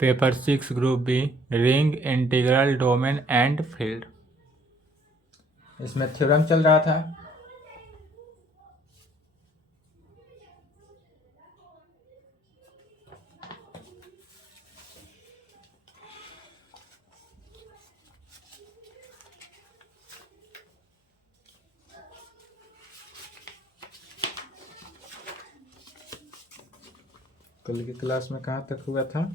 Paper 6 group B, ring integral domain and field. इसमें theorem चल रहा था। कल की क्लास में कहाँ तक हुआ था?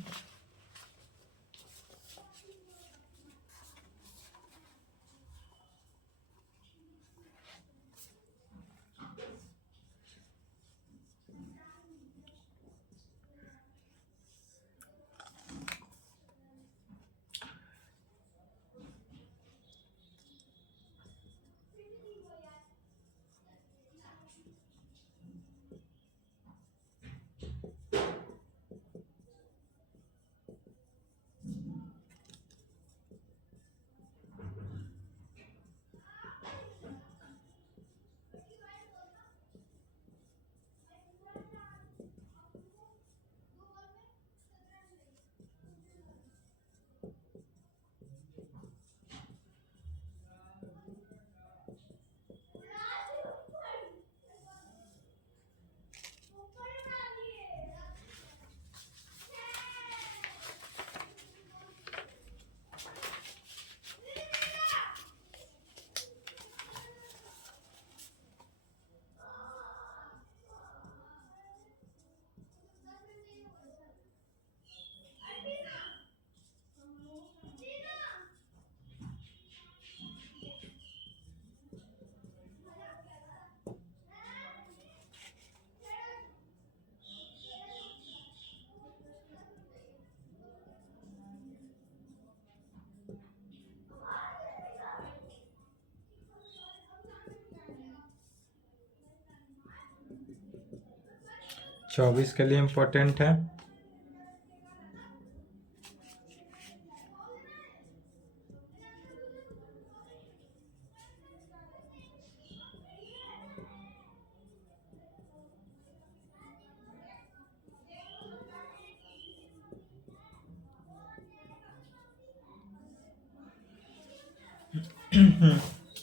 चौबीस के लिए इम्पोर्टेंट है।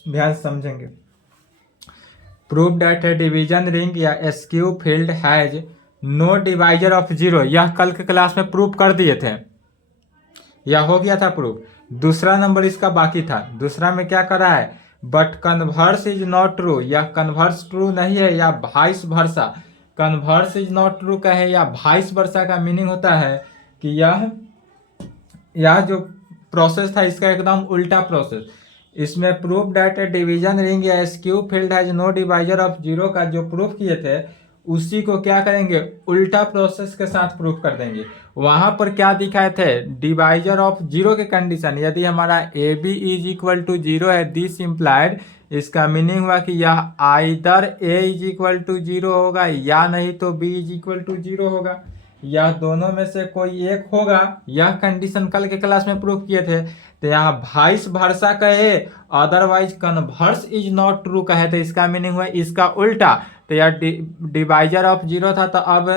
ध्यान से समझेंगे। Prove that a division ring या skew field has no divisor of zero. यह कल के क्लास में प्रूव कर दिए थे, यह हो गया था प्रूव। दूसरा नंबर इसका बाकी था। दूसरा में क्या करा है? But converse is not true. यह कन्वर्स ट्रू नहीं है या vice versa. Converse is not true का है या वाइस वर्सा का मीनिंग होता है कि यह जो प्रोसेस था इसका एकदम उल्टा प्रोसेस। इसमें proof that a division ring या skew field has no divisor of zero का जो प्रूफ किए थे उसी को क्या करेंगे? उल्टा प्रोसेस के साथ प्रूफ कर देंगे। वहां पर क्या दिखाए थे? डिवाइजर ऑफ जीरो के कंडीशन। यदि हमारा A B is equal to zero है, दिस इम्प्लाइड, इसका मीनिंग हुआ कि यह either A is equal to zero होगा या नहीं तो B is equal to zero होगा। यह दोनों में से कोई एक होगा। यह कंडीशन कल के क्लास में प्रूफ किए थे। तो यहाँ वाइस वर्सा कहे, otherwise converse is not true कहे तो इसका मीनिंग हुआ इसका उल्टा। तो यह डिवाइजर ऑफ जीरो था, तो अब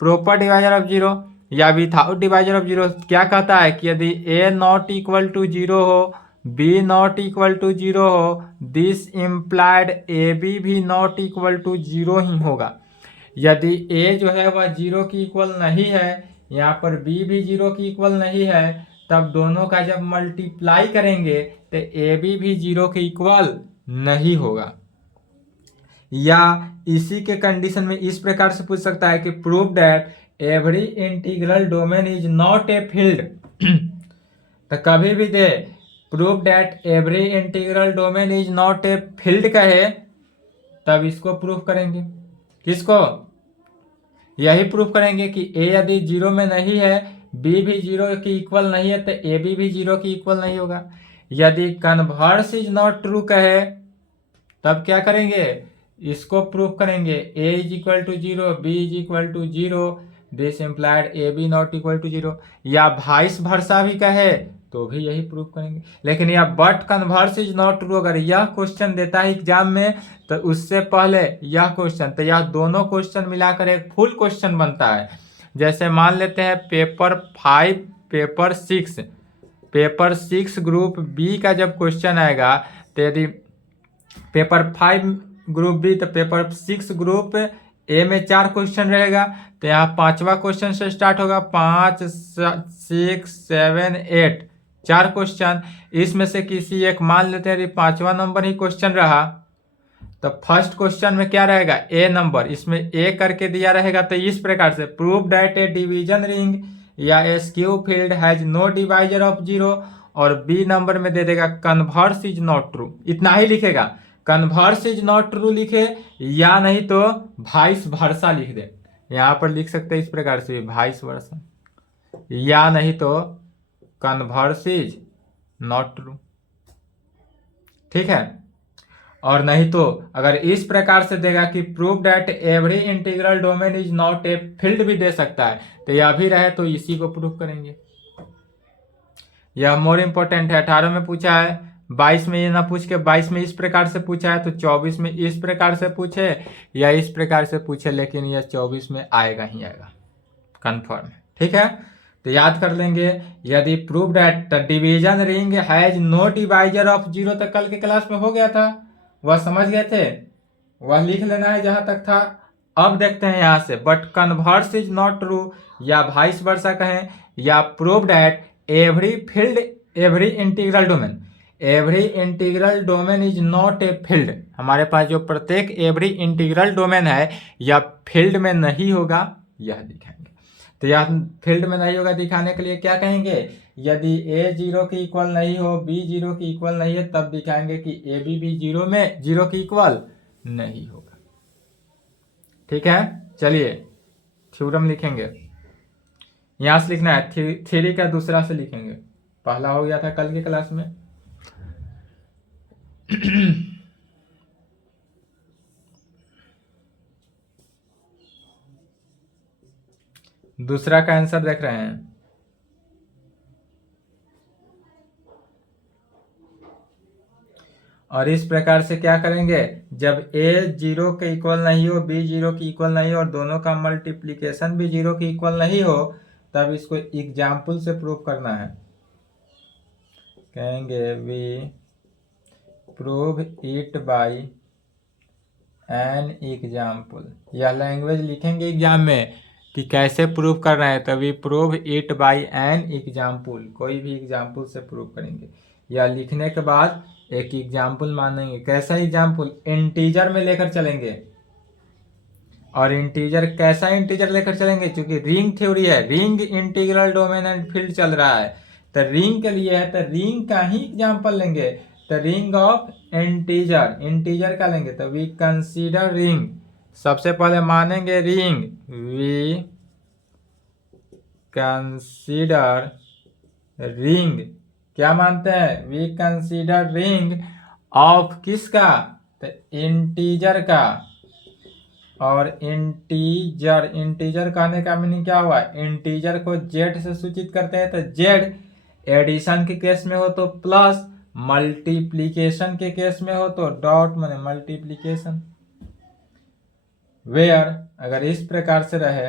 प्रॉपर डिवाइजर ऑफ जीरो या विथआउट डिवाइजर ऑफ जीरो क्या कहता है कि यदि A not equal to zero हो, B not equal to zero हो, दिस इम्प्लाइड ए बी भी नॉट इक्वल टू जीरो ही होगा। यदि ए जो है वह जीरो की इक्वल नहीं है, यहाँ पर बी भी जीरो की इक्वल नहीं है, तब दोनों का जब मल्टीप्लाई करेंगे तो ए बी भी जीरो के इक्वल नहीं होगा। या इसी के कंडीशन में इस प्रकार से पूछ सकता है कि prove that every integral domain is not a field. तो कभी भी they prove that every integral domain is not a field कहे तब इसको प्रूफ करेंगे। किसको? यही प्रूफ करेंगे कि ए यदि जीरो में नहीं है, बी भी जीरो की इक्वल नहीं है, तो ए बी भी जीरो की इक्वल नहीं होगा। यदि कन्वर्स इज नॉट ट्रू कहे तब क्या करेंगे? इसको प्रूफ करेंगे। A is equal to zero, b is equal to zero, this implied A b not equal to zero. या वाइस वर्सा भी कहे तो भी यही प्रूफ करेंगे। लेकिन यह but converse is not true अगर यह क्वेश्चन देता है एग्जाम में तो उससे पहले यह क्वेश्चन, तो यह दोनों क्वेश्चन मिलाकर एक फुल क्वेश्चन बनता है। जैसे मान लेते हैं पेपर 5 पेपर 6 ग्रुप बी का जब क्वेश्चन आएगा, तो यदि पेपर 5 ग्रुप बी, तो पेपर 6 ग्रुप ए में 4 क्वेश्चन रहेगा, तो यहाँ 5वां क्वेश्चन से स्टार्ट होगा। 5, 6, 7, 8 4 क्वेश्चन, इसमें से किसी एक मान लेते हैं यदि 5वां नंबर ही क्वेश्चन रहा, तो फर्स्ट क्वेश्चन में क्या रहेगा, ए नंबर, इसमें ए करके दिया रहेगा। तो इस प्रकार से prove that a division ring या a skew field has no divisor of zero, और बी नंबर में दे देगा कन्वर्स इज नॉट ट्रू। इतना ही लिखेगा, कन्वर्स इज नॉट ट्रू लिखे, या नहीं तो वाइस वर्सा लिख दे। यहां पर लिख सकते हैं इस प्रकार से वाइस वर्सा, या नहीं तो कन्वर्स इज नॉट ट्रू, ठीक है। और नहीं तो अगर इस प्रकार से देगा कि prove that every integral domain is not a field भी दे सकता है, तो यह भी रहे तो इसी को प्रूव करेंगे। यह मोर इंपॉर्टेंट है। 18 में पूछा है, 22 में ये ना पूछ के 22 में इस प्रकार से पूछा है, तो 24 में इस प्रकार से पूछे या इस प्रकार से पूछे, लेकिन यह 24 में आएगा ही आएगा, कंफर्म, ठीक है। तो याद कर लेंगे, यदि prove that the division ring has no divisor of zero, तो कल के क्लास में हो गया था, वह समझ गए थे, वह लिख लेना है जहां तक था। अब देखते हैं यहां से, but converse is not true, या वाइस वर्सा कहें, या prove that every field every integral domain is not a field. हमारे पास जो प्रत्येक एवरी इंटीग्रल डोमेन है या फील्ड में नहीं होगा, यह दिखाएंगे। तो यह फील्ड में नहीं होगा दिखाने के लिए क्या कहेंगे, यदि a 0 के इक्वल नहीं हो, b 0 के इक्वल नहीं है, तब दिखाएंगे कि a भी 0 के इक्वल नहीं होगा, ठीक है। चलिए थ्योरम लिखेंगे, यहां से लिखना है, थ्योरी का दूसरा से लिखेंगे, पहला हो गया था कल की क्लास में। दूसरा का आंसर देख रहे हैं, और इस प्रकार से क्या करेंगे, जब a 0 के इक्वल नहीं हो, b 0 के इक्वल नहीं हो, और दोनों का मल्टीप्लीकेशन भी 0 के इक्वल नहीं हो, तब इसको एग्जाम्पल से प्रूव करना है। कहेंगे we prove it by an example. यह लैंग्वेज लिखेंगे एग्जाम में कि कैसे प्रूव कर रहे हैं, तभी prove it by an example, कोई भी एग्जाम्पल से प्रूव करेंगे। या लिखने के बाद एक एग्जाम्पल मानेंगे। कैसा एग्जाम्पल, इंटीजर में लेकर चलेंगे, और इंटीजर कैसा इंटीजर लेकर चलेंगे, क्योंकि रिंग थ्योरी है, ring integral domain and field चल रहा है, तो रिंग के लिए है, तो रिंग का ही एग्जाम्पल लेंगे। तो रिंग ऑफ इंटीजर, इंटीजर का लेंगे, तो वी कंसीडर रिंग, सबसे पहले मानेंगे रिंग, वी कंसीडर रिंग, क्या मानते हैं, वी कंसीडर रिंग ऑफ किसका, तो इंटीजर का। और इंटीजर, इंटीजर कहने का मीनिंग क्या हुआ, इंटीजर को जेड से सूचित करते हैं, तो जेड एडिशन के केस में हो तो प्लस, मल्टीप्लीकेशन के केस में हो तो डॉट, माने मल्टीप्लीकेशन। वेयर अगर इस प्रकार से रहे,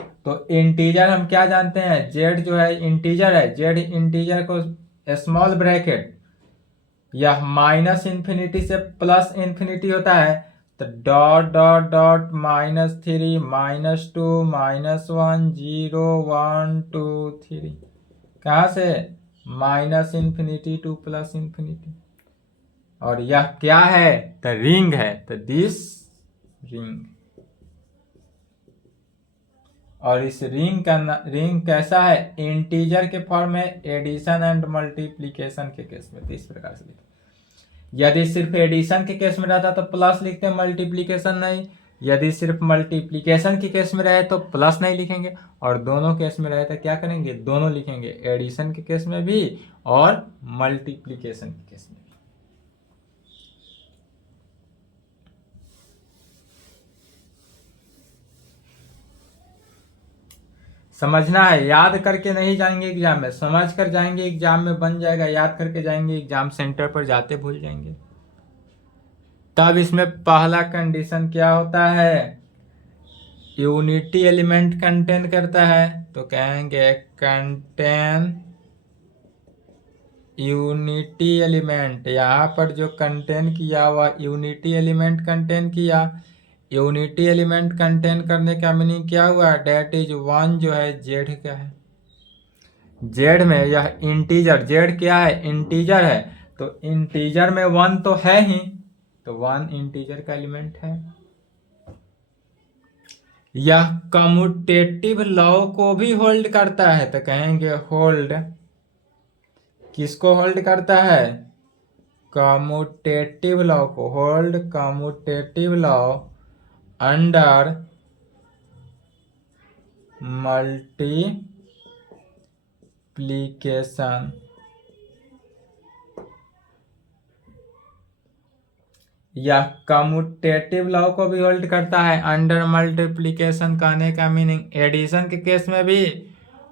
तो इंटीजर हम क्या जानते हैं, जेड जो है इंटीजर है, जेड इंटीजर को स्मॉल ब्रैकेट या माइनस इन्फिनिटी से प्लस इन्फिनिटी होता है, तो डॉट डॉट डॉट -3 -2 -1 0 1 2 3, कहाँ से, minus infinity two plus infinity. और यह क्या है, तो रिंग है, तो दिस रिंग। और इस रिंग का रिंग कैसा है, इंटीजर के फॉर्म में, एडिशन एंड मल्टीप्लीकेशन के केस में। तो इस प्रकार से लिखते, यदि सिर्फ एडिशन के केस में रहता तो प्लस लिखते हैं, मल्टीप्लीकेशन नहीं। यदि सिर्फ मल्टीप्लीकेशन के केस में रहे तो प्लस नहीं लिखेंगे, और दोनों केस में रहे तो क्या करेंगे, दोनों लिखेंगे, एडिशन के केस में भी और मल्टीप्लीकेशन के केस में भी। समझना है, याद करके नहीं जाएंगे एग्जाम में, समझ कर जाएंगे एग्जाम में, बन जाएगा, याद करके जाएंगे एग्जाम सेंटर पर, जाते भूल जाएंगे। तब इसमें पहला कंडीशन क्या होता है, यूनिटी एलिमेंट कंटेन करता है, तो कहेंगे कंटेन यूनिटी एलिमेंट। यहाँ पर जो कंटेन किया वह यूनिटी एलिमेंट कंटेन किया। यूनिटी एलिमेंट कंटेन करने का मीनिंग क्या हुआ? डेट इज वन जो है जेड का है। जेड में यह इंटीजर, जेड क्या है? इंटीजर है, तो इंटीजर में वन तो है ही, तो वन इंटीजर का एलिमेंट है। यह कम्यूटेटिव लॉ को भी होल्ड करता है, तो कहेंगे होल्ड। किसको होल्ड करता है? कम्यूटेटिव लॉ को। Hold commutative law under multiplication. यह कम्यूटेटिव लॉ को भी होल्ड करता है अंडर मल्टीप्लीकेशन। कहने का मीनिंग एडिशन के केस में भी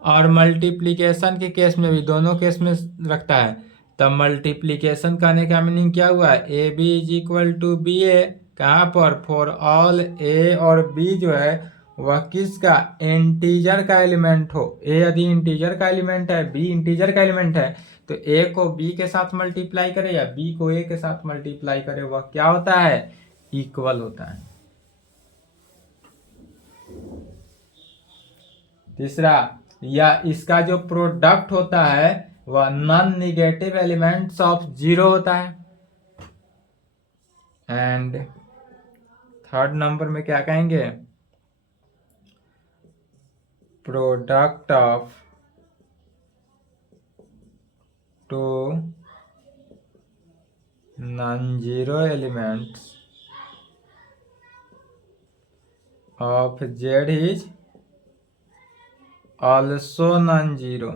और मल्टीप्लीकेशन के केस में भी, दोनों केस में रखता है। तब मल्टीप्लीकेशन कहने का मीनिंग क्या हुआ? A B is equal to b a. कहाँ पर? फॉर ऑल ए और बी जो है वह किसका? इंटीजर का एलिमेंट हो। ए यदि इंटीजर का एलिमेंट है, बी इंटीजर का एलिमेंट है, तो ए को बी के साथ मल्टीप्लाई करे या बी को ए के साथ मल्टीप्लाई करे, वह क्या होता है? इक्वल होता है। तीसरा, या इसका जो प्रोडक्ट होता है वह non negative elements of zero होता है। एंड थर्ड नंबर में क्या कहेंगे? Product of two non zero elements of Z is also non zero.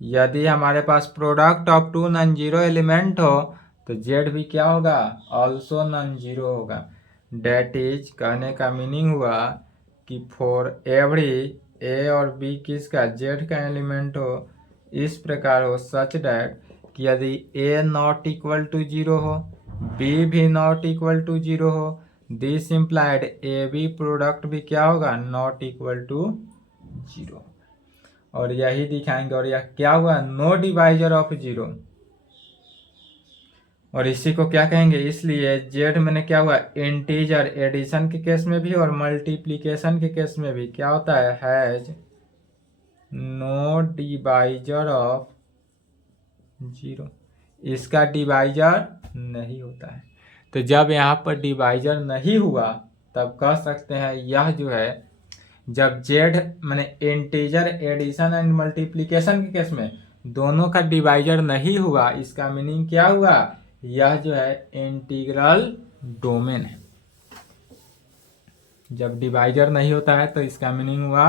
यदि हमारे पास product of two non zero element हो तो जेड भी क्या होगा? ऑल्सो नॉन जीरो होगा। डेट इज कहने का मीनिंग हुआ कि फॉर एवरी ए और बी किसका? जेड का एलिमेंट हो, इस प्रकार हो सच डेट कि यदि A not equal to zero हो, बी भी नॉट इक्वल टू जीरो हो, this implied A B product भी क्या होगा? Not equal to zero. और यही दिखाएंगे। और यह क्या हुआ? No divisor of zero. और इसी को क्या कहेंगे? इसलिए जेड में क्या हुआ? इंटीजर एडिशन के केस में भी और मल्टीप्लीकेशन के केस में भी क्या होता है? Has no divisor of zero. इसका डिवाइजर नहीं होता है। तो जब यहाँ पर डिवाइजर नहीं हुआ तब कह सकते हैं यह जो है, जब जेड माने इंटीजर एडिशन एंड मल्टीप्लीकेशन के केस में दोनों का डिवाइजर नहीं हुआ, इसका मीनिंग क्या हुआ? यह जो है इंटीग्रल डोमेन है। जब डिवाइजर नहीं होता है तो इसका मीनिंग हुआ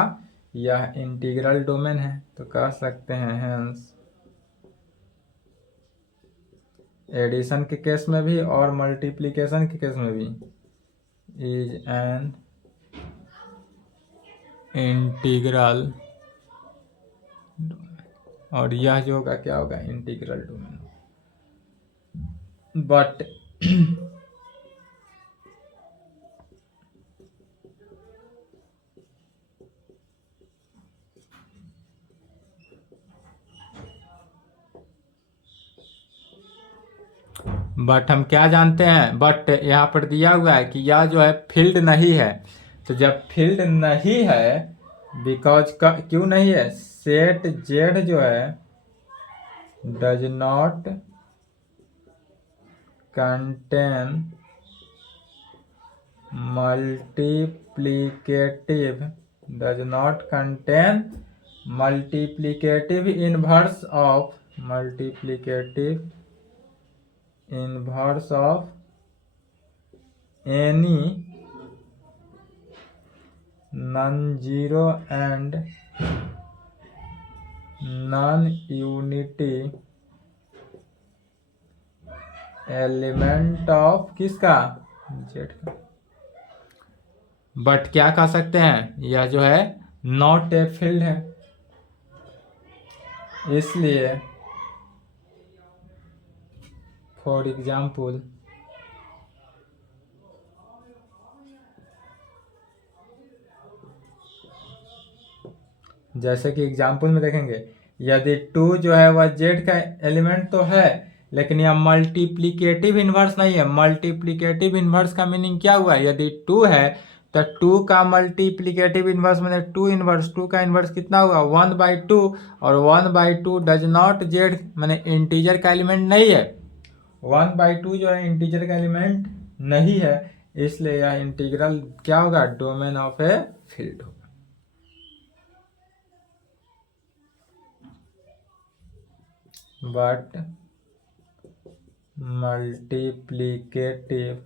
यह इंटीग्रल डोमेन है। तो कह सकते हैं हेंस एडिशन के केस में भी और मल्टीप्लीकेशन के केस में भी इज एन इंटीग्रल, और यह जो होगा क्या होगा? Integral domain. बट हम क्या जानते हैं? बट यहाँ पर दिया हुआ है कि यह जो है फील्ड नहीं है। तो जब फील्ड नहीं है, बिकॉज क्यों नहीं है? सेट जेड जो है does not contain multiplicative, does not contain multiplicative inverse of, multiplicative inverse of any non zero and non unity element of किसका? जेड का। बट क्या कह सकते हैं? यह जो है नॉट ए फील्ड है, इसलिए फॉर एग्जाम्पल जैसे कि एग्जाम्पल में देखेंगे, यदि 2 जो है वह जेड का एलिमेंट तो है, लेकिन यह मल्टीप्लीकेटिव इन्वर्स नहीं है। मल्टीप्लीकेटिव इन्वर्स का मीनिंग क्या हुआ? यदि 2 है तो 2 का मल्टीप्लीकेटिव इन्वर्स मैंने 2 इन्वर्स, 2 का इन्वर्स कितना हुआ? 1/2, और 1/2 डज नॉट जेड मैंने इंटीजर का एलिमेंट नहीं है। 1/2 जो है इंटीजर का एलिमेंट नहीं है, इसलिए यह इंटीग्रल क्या होगा? डोमेन ऑफ ए फील्ड होगा। But multiplicative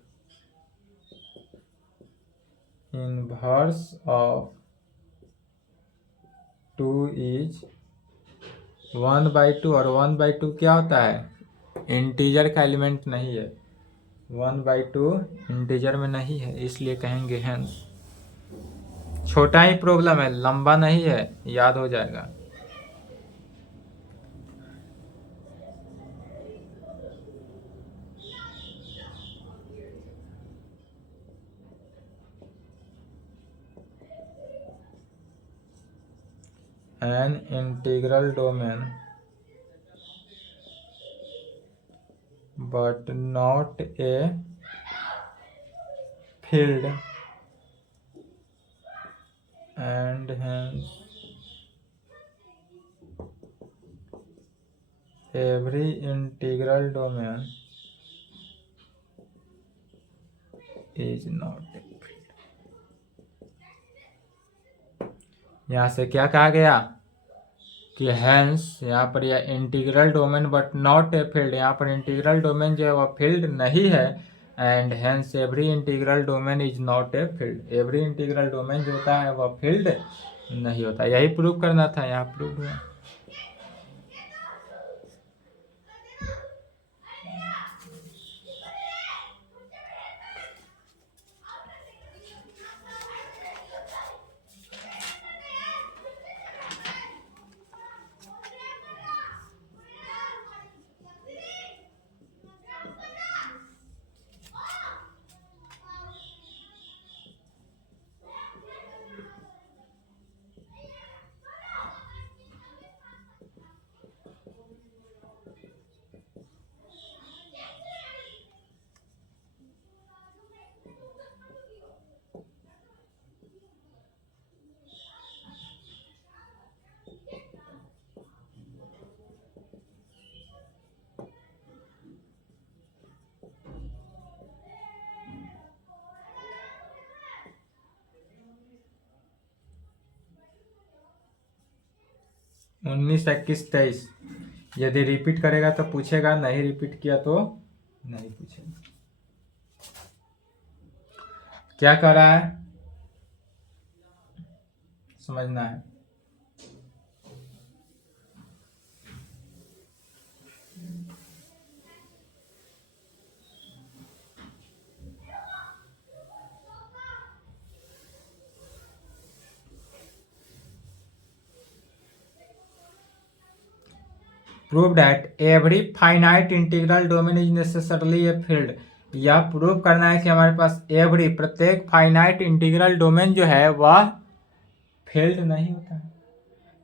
inverse of 2 is 1/2, और 1/2 क्या होता है? इंटीजर का एलिमेंट नहीं है। 1/2 इंटीजर में नहीं है, इसलिए कहेंगे हेंस। छोटा ही प्रॉब्लम है, लंबा नहीं है, याद हो जाएगा। An integral domain but not a field, and hence every integral domain is not a field। यहाँ से क्या कहा गया कि हेंस यहाँ पर यह integral domain but not a field, यहाँ पर इंटीग्रल डोमेन जो है वह फील्ड नहीं है, and hence every integral domain is not a field. Every integral domain जो होता है वह फील्ड नहीं होता। यही प्रूव करना था, यहाँ प्रूव हुआ। उन्नीस, 21, 23 यदि रिपीट करेगा तो पूछेगा, नहीं रिपीट किया तो नहीं पूछेगा। क्या कर रहा है समझना है। Prove that every finite integral domain is necessarily a field. यह प्रूव करना है कि हमारे पास एवरी प्रत्येक फाइनाइट इंटीग्रल डोमेन जो है वह फील्ड नहीं होता है।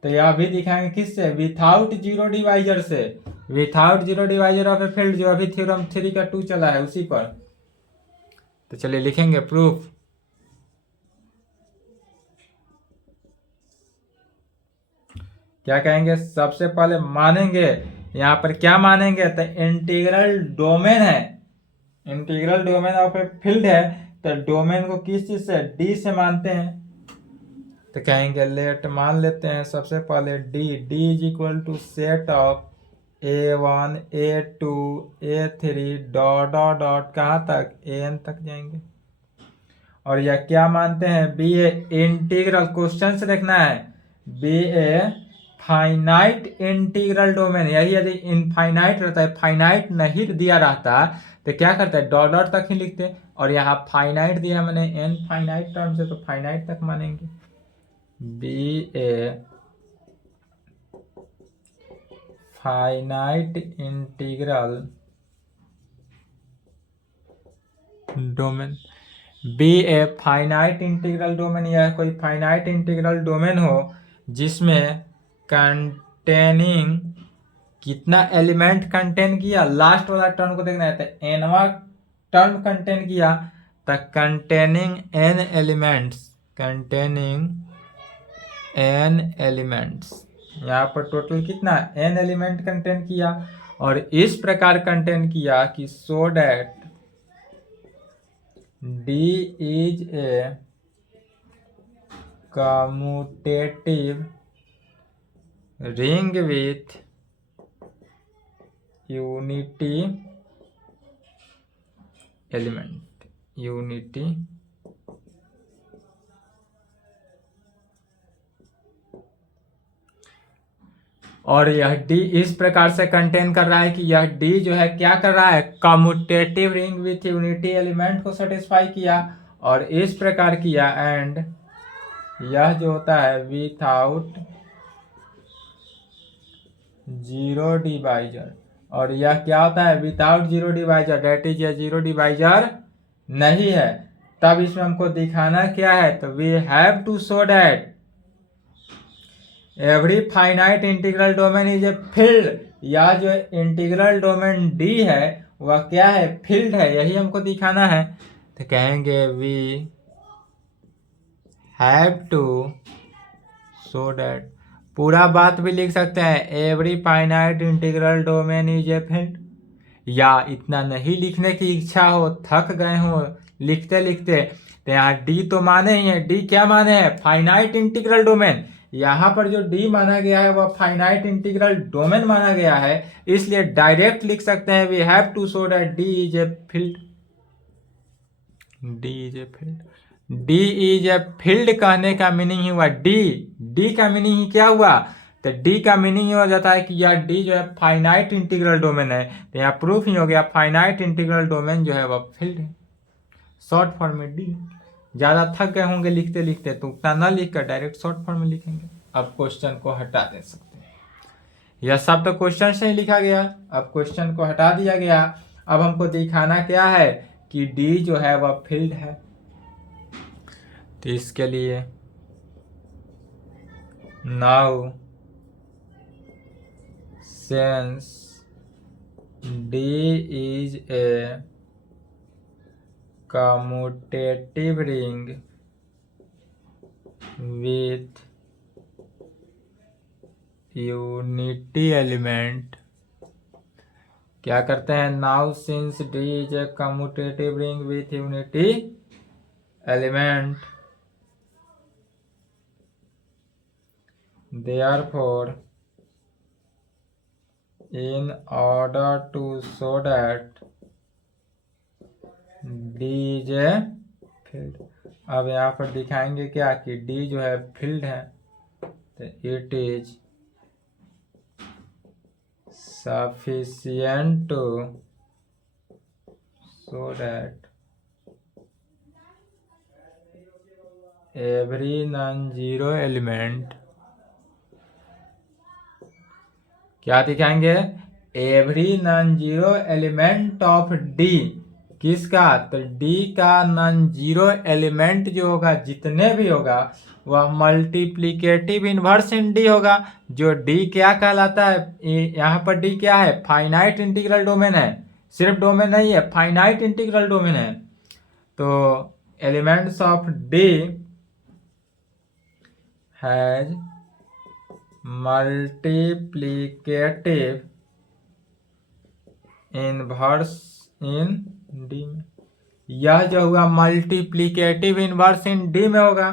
तो यह भी दिखाएंगे किससे? विथाउट जीरो डिवाइजर से। Without zero divisor of a field, जो अभी थ्योरम 3 का 2 चला है उसी पर। तो चलिए लिखेंगे प्रूफ। क्या कहेंगे? सबसे पहले मानेंगे, यहाँ पर क्या मानेंगे? तो इंटीग्रल डोमेन है, integral domain of a field है, तो डोमेन को किस चीज से? डी से मानते हैं। तो कहेंगे लेट मान लेते हैं सबसे पहले D is equal to set of A1 A2 A3 dot dot dot कहाँ तक? AN तक जाएंगे। और यह क्या मानते हैं? बी ए इंटीग्रल, क्वेश्चन से देखना है, be a finite integral domain. यही यदि इनफाइनाइट रहता है, फाइनाइट नहीं दिया रहता तो क्या करते हैं? डॉट डॉट तक ही लिखते। और यहाँ फाइनाइट दिया मैंने एन फाइनाइट टर्म से, तो फाइनाइट तक मानेंगे। Be a finite integral domain, be a finite integral domain, या कोई फाइनाइट इंटीग्रल डोमेन हो जिसमें कंटेनिंग कितना एलिमेंट कंटेन किया, लास्ट वाला टर्म को देखना है। तो एनवा टर्म कंटेन किया तो containing N elements, containing N elements, यहाँ पर टोटल कितना एन एलिमेंट कंटेन किया। और इस प्रकार कंटेन किया कि so that D is a commutative ring with unity element, unity और यह डी इस प्रकार से कंटेन कर रहा है कि यह डी जो है क्या कर रहा है, commutative ring with unity element को सेटिस्फाई किया और इस प्रकार किया। एंड यह जो होता है विथआउट जीरो डिवाइजर, और यह क्या होता है without zero divisor, that is a zero divisor नहीं है। तब इसमें हमको दिखाना क्या है, तो we have to show that every finite integral domain is a field, या जो इंटीग्रल डोमेन डी है वह क्या है, फील्ड है, यही हमको दिखाना है। तो कहेंगे we have to show that, पूरा बात भी लिख सकते हैं, every finite integral domain is a field, या इतना नहीं लिखने की इच्छा हो, थक गए हो लिखते लिखते, तो यहाँ डी तो माने ही है। डी क्या माने हैं, फाइनाइट इंटीग्रल डोमेन। यहाँ पर जो डी माना गया है वह फाइनाइट इंटीग्रल डोमेन माना गया है, इसलिए डायरेक्ट लिख सकते हैं we have to show that D is a field, D is a field. D is a field कहने का मीनिंग ही हुआ डी का मीनिंग ही क्या हुआ, तो डी का मीनिंग ही हो जाता है कि यह डी जो है फाइनाइट इंटीग्रल डोमेन है। तो यहाँ प्रूफ ही हो गया फाइनाइट इंटीग्रल डोमेन जो है वह फील्ड है, शॉर्ट फॉर्म में डी। ज़्यादा थक गए होंगे लिखते लिखते तो उतना ना लिख कर डायरेक्ट शॉर्ट फॉर्म में लिखेंगे। अब क्वेश्चन को हटा दे सकते हैं, यह सब तो क्वेश्चन से ही लिखा गया, अब क्वेश्चन को हटा दिया गया। अब हमको दिखाना क्या है कि डी जो है वह फील्ड है। तो इसके लिए now since D is A commutative ring with unity element, क्या करते हैं, now since D is a commutative ring with unity element, therefore in order to show that D is a field, अब यहाँ पर दिखाएंगे क्या कि डी जो है फील्ड है, तो it is sufficient to show that every non zero element, क्या दिखाएंगे, every non zero element of D, किसका, तो डी का नॉन जीरो एलिमेंट जो होगा जितने भी होगा वह मल्टीप्लिकेटिव इनवर्स इन डी होगा। जो डी क्या कहलाता है, यहाँ पर डी क्या है, फाइनाइट इंटीग्रल डोमेन है, सिर्फ डोमेन नहीं है, फाइनाइट इंटीग्रल डोमेन है। तो elements of D has multiplicative inverse in D में, यह जो हुआ मल्टीप्लिकेटिव इनवर्स इन डी में होगा।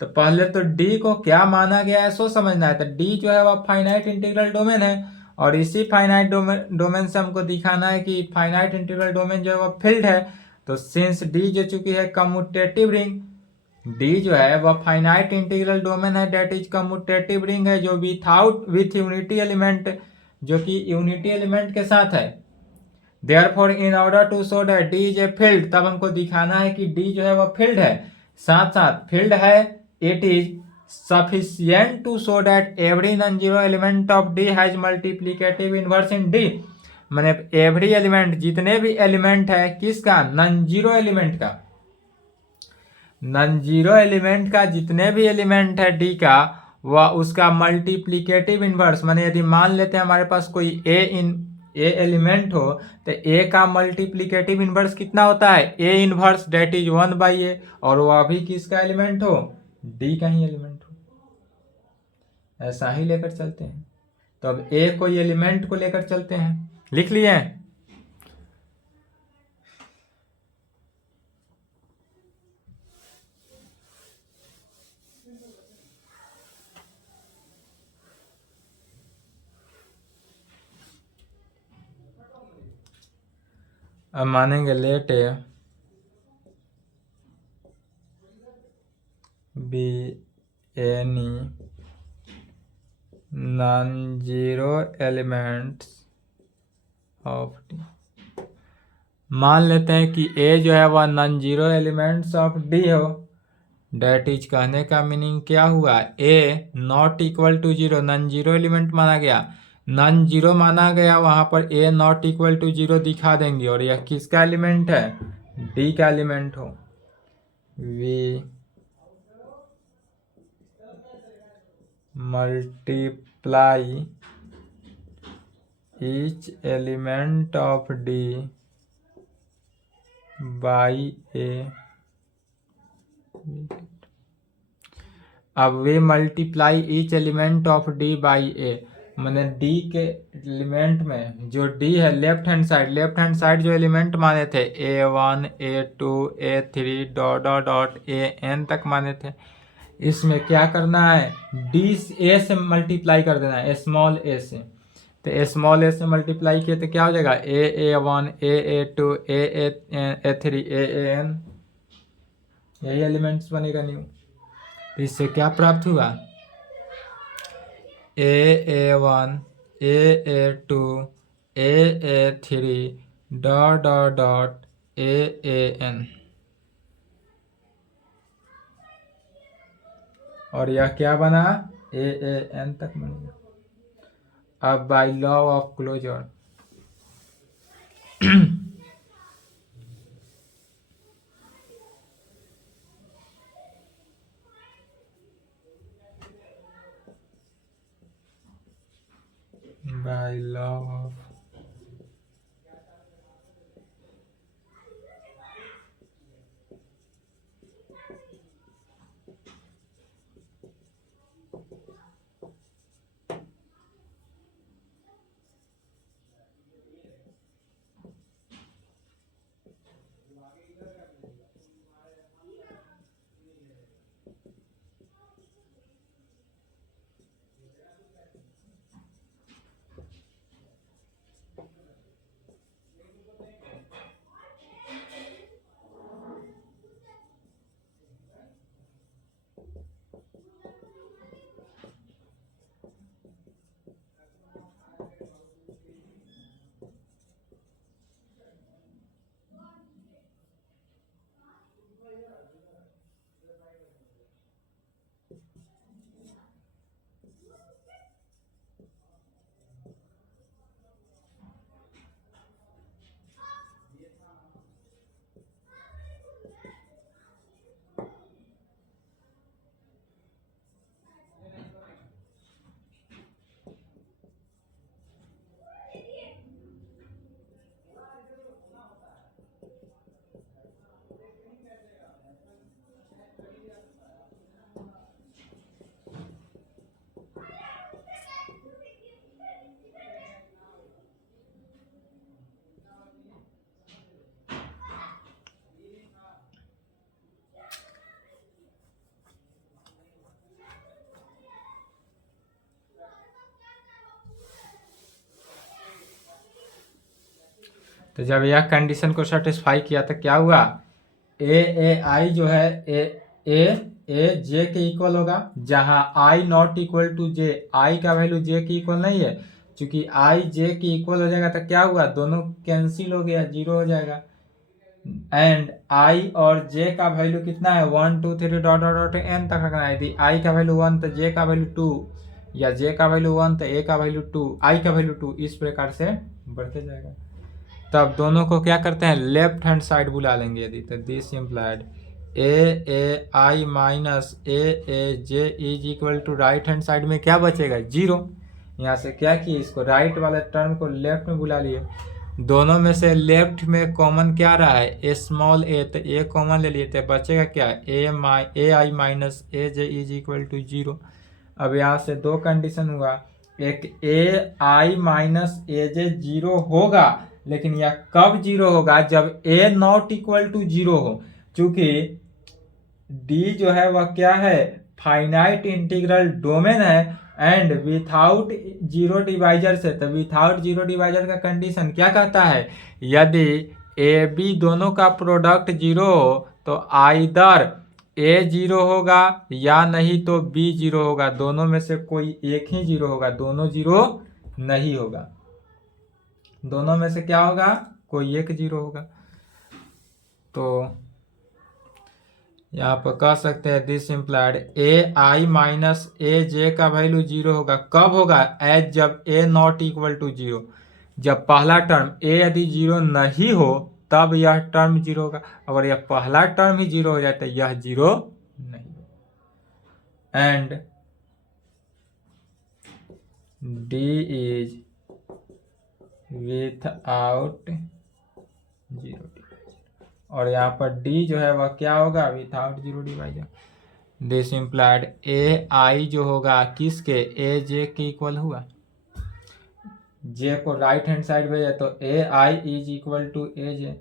तो पहले तो डी को क्या माना गया है सो समझना है। तो डी जो है वह फाइनाइट इंटीग्रल डोमेन है, और इसी फाइनाइट डोमेन से हमको दिखाना है कि फाइनाइट इंटीग्रल डोमेन जो है वह फील्ड है। तो सिंस डी जो चूंकि है कम्यूटेटिव रिंग, डी जो है वह फाइनाइट इंटीग्रल डोमेन है, डेट इज कम्यूटेटिव रिंग है जो विथ यूनिटी एलिमेंट, जो कि यूनिटी एलिमेंट के साथ है। Therefore, in order to show that D is a field, तब हमको दिखाना है कि D जो है वह फील्ड है, साथ साथ फील्ड है, it is sufficient to show that every non-zero element of D has multiplicative inverse in D, माने एवरी एलिमेंट, जितने भी एलिमेंट है किसका, नॉन जीरो एलिमेंट का, नॉन जीरो एलिमेंट का जितने भी एलिमेंट है डी का वह उसका मल्टीप्लिकेटिव इन्वर्स, माने यदि मान लेते हैं हमारे पास कोई ए एलिमेंट हो, तो ए का मल्टीप्लिकेटिव इन्वर्स कितना होता है, A inverse date is 1/a, और वह भी किसका एलिमेंट हो, डी का ही एलिमेंट हो। ऐसा ही लेकर चलते हैं। तो अब ए कोई एलिमेंट को लेकर चलते हैं, लिख लिए हैं। अब मानेंगे let a b any non zero elements of D. मान लेते हैं कि ए जो है वह non zero elements of D हो। डेट इज कहने का मीनिंग क्या हुआ, a not equal to zero, non zero element माना गया, नॉन जीरो माना गया, वहां पर a not equal to zero दिखा देंगे, और यह किसका एलिमेंट है, डी का एलिमेंट हो। We multiply each element of D by a. अब we multiply each element of D by a, मैंने डी के एलिमेंट में जो डी है लेफ्ट हैंड साइड जो एलिमेंट माने थे A1 A2 A3 dot dot dot AN तक माने थे, इसमें क्या करना है, डी ए से मल्टीप्लाई कर देना है, स्मॉल ए से। तो स्मॉल ए से मल्टीप्लाई किए तो क्या हो जाएगा, A1 A2 A3 AN, यही एलिमेंट्स बनेगा न्यू। तो इससे क्या प्राप्त हुआ, A1 A2 A3 dot dot dot AN, और यह क्या बना, AN तक बनेगा। अब by law of closure by law of तो जब यह कंडीशन को सेटिस्फाई किया तो क्या हुआ, आई जो है ए जे के इक्वल होगा, जहां आई नॉट इक्वल टू जे, आई का वैल्यू जे के इक्वल नहीं है, क्योंकि आई जे के इक्वल हो जाएगा तो क्या हुआ, दोनों कैंसिल हो गया, जीरो हो जाएगा। एंड आई और जे का वैल्यू कितना है, 1 2 3 डॉट डॉट डॉट एन तक रखना है। यदि आई का वैल्यू 1 तो जे का वैल्यू 2, या जे का वैल्यू 1 तो ए का वैल्यू 2, आई का वैल्यू 2, इस प्रकार से बढ़ते जाएगा। तब दोनों को क्या करते हैं, लेफ्ट हैंड साइड बुला लेंगे यदि, तो this implied ai minus aaj is equal to right hand side में क्या बचेगा 0। यहाँ से क्या किए इसको राइट वाले टर्म को लेफ्ट में बुला लिए। दोनों में से लेफ्ट में कॉमन क्या रहा है स्मॉल a, तो a कॉमन ले लिए तो बचेगा क्या ai minus aj is equal to 0। अब यहाँ से दो कंडीशन हुआ, एक ai माइनस aj 0 होगा, लेकिन यह कब 0 होगा जब a नॉट इक्वल टू 0 हो। चूंकि d जो है वह क्या है फाइनाइट इंटीग्रल डोमेन है एंड विथाउट जीरो डिवाइजर से, तो विथाउट जीरो डिवाइजर का कंडीशन क्या कहता है यदि ए बी दोनों का प्रोडक्ट 0 हो तो आइदर ए 0 होगा या नहीं तो बी 0 होगा, दोनों में से कोई एक ही 0 होगा, दोनों 0 नहीं होगा, दोनों में से क्या होगा कोई एक 0 होगा। तो यहाँ पर कह सकते हैं this implied a i minus a j का वैल्यू 0 होगा, कब होगा एज जब ए नॉट इक्वल टू 0, जब पहला टर्म ए यदि 0 नहीं हो तब यह टर्म 0 होगा, अगर यह पहला टर्म ही 0 हो जाए तो यह 0 नहीं होगा। एंड डी इज विथआउट 0, और यहाँ पर d जो है वह क्या होगा without 0 divisor. This implied a आई जो होगा किसके ए जे के इक्वल हुआ, j को राइट हैंड साइड भेजा तो ए आई इज इक्वल टू ए जे,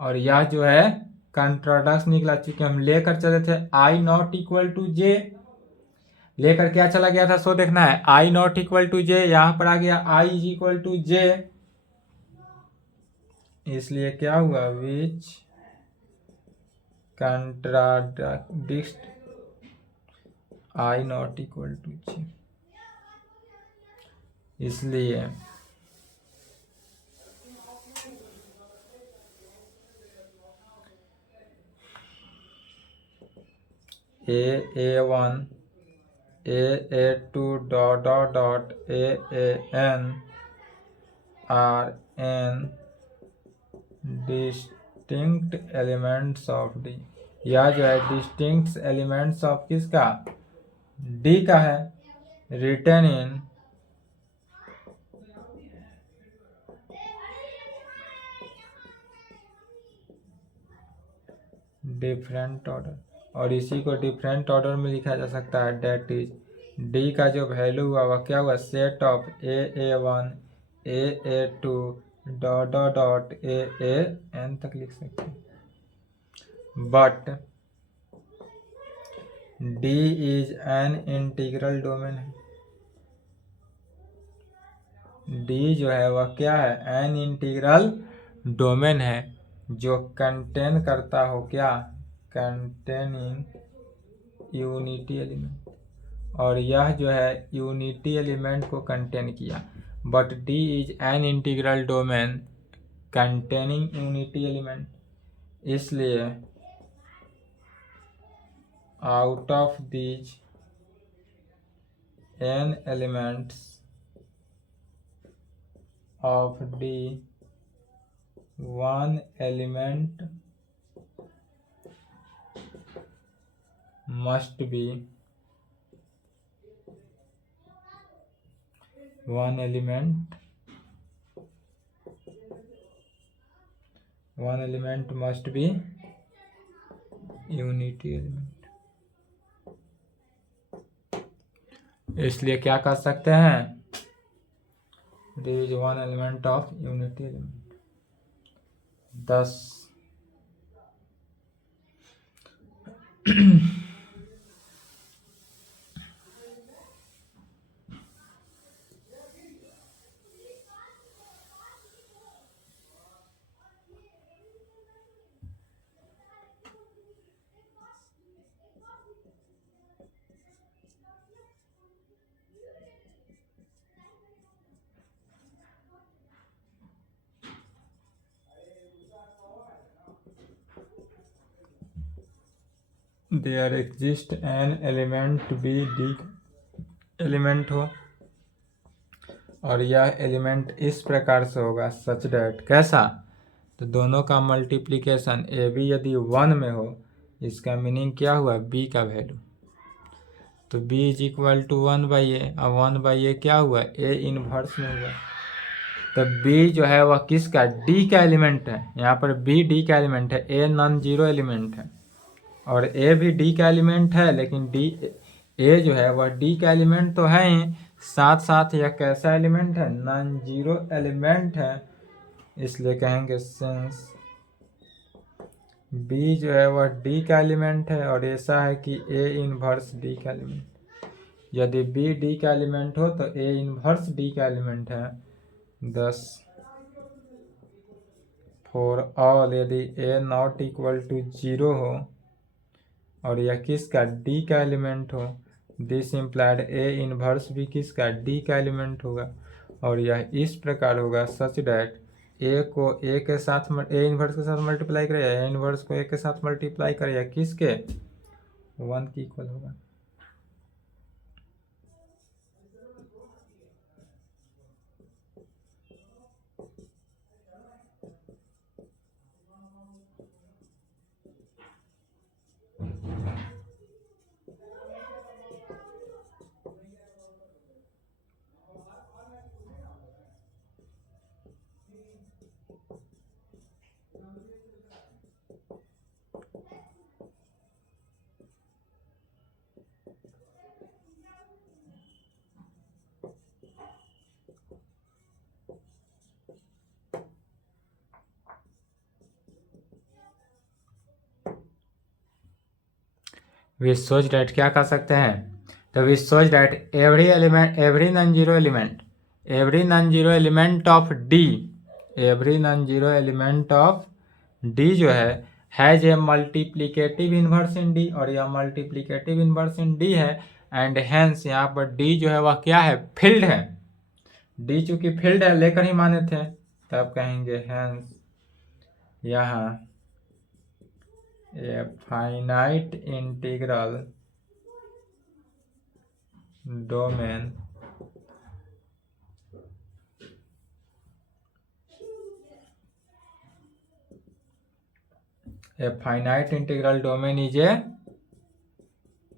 और यह जो है कंट्राडक्ट निकला, चूंकि हम लेकर चले थे आई नॉट इक्वल टू जे, लेकर क्या चला गया था सो देखना है आई नॉट इक्वल टू जे, यहाँ पर आ गया आई इज इक्वल टू जे, इसलिए क्या हुआ विच contradict I not equal to J, इसलिए a1 a2 dot dot dot an are n distinct elements of D, यह जो है डिस्टिंक्ट एलिमेंट्स ऑफ किसका डी का है, रिटन इन डिफरेंट ऑर्डर, और इसी को डिफरेंट ऑर्डर में लिखा जा सकता है, डेट इज डी का जो वैल्यू हुआ वह क्या हुआ set of a1 a2 dot dot dot A N तक लिख सकते हैं, but D is an integral domain है, डी जो है वह क्या है एन इंटीग्रल डोमेन है जो कंटेन करता हो क्या कंटेनिंग यूनिटी एलिमेंट, और यह जो है यूनिटी एलिमेंट को कंटेन किया, but D is an integral domain containing unity element, इसलिए out of these n elements of D one element must be one element must be unity element, इसलिए क्या कर सकते हैं there is one element of unity element। 10 there exist an element भी D element हो, और यह एलिमेंट इस प्रकार से होगा सच डेट कैसा, तो दोनों का मल्टीप्लिकेशन ए बी यदि 1 में हो इसका मीनिंग क्या हुआ, बी का वैल्यू। तो B is equal to 1/a। अब 1/a क्या हुआ, ए इनवर्स में हुआ। तो बी जो है वह किसका, डी का एलिमेंट है। यहाँ पर बी डी का एलिमेंट है, ए नॉन जीरो एलिमेंट है और ए भी डी का एलिमेंट है, लेकिन डी ए जो है वह डी का एलिमेंट तो है ही, साथ साथ यह कैसा एलिमेंट है, नॉन जीरो एलिमेंट है। इसलिए कहेंगे सिंस बी जो है वह डी का एलिमेंट है और ऐसा है कि ए इनवर्स डी का एलिमेंट। यदि बी डी का एलिमेंट हो तो ए इनवर्स डी का एलिमेंट है। 10 फॉर ऑल यदि ए नॉट इक्वल टू 0 हो और यह किसका, डी का एलिमेंट हो, दिस इम्प्लाइड ए इनवर्स भी किसका, डी का एलिमेंट होगा। और यह इस प्रकार होगा सच डैट ए को ए के साथ ए इनवर्स के साथ मल्टीप्लाई करे, ए इनवर्स को ए के साथ मल्टीप्लाई करे या किसके, 1 की इक्वल होगा। वी सोच डैट क्या कर सकते हैं, तो वी सोच that every element, every non zero element, every non zero element of D, every non zero element of D जो है has a multiplicative inverse in D, और यह मल्टीप्लीकेटिव इनवर्स इन डी है। एंड हेंस यहाँ पर D जो है वह क्या है, फील्ड है। डी चूंकि फील्ड है लेकर ही माने थे, तब कहेंगे हेंस यहाँ ए finite integral domain A finite integral domain is a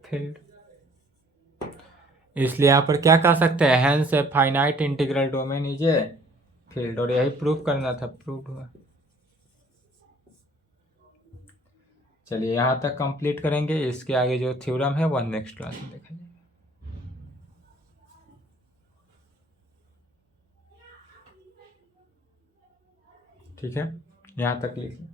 field. इसलिए यहाँ पर क्या कह सकते हैं, hence A finite integral domain is a field, और यही प्रूफ करना था, प्रूफ हुआ। चलिए यहाँ तक कंप्लीट करेंगे, इसके आगे जो थ्योरम है वह नेक्स्ट क्लास में देखेंगे। ठीक है, यहाँ तक लिखिए।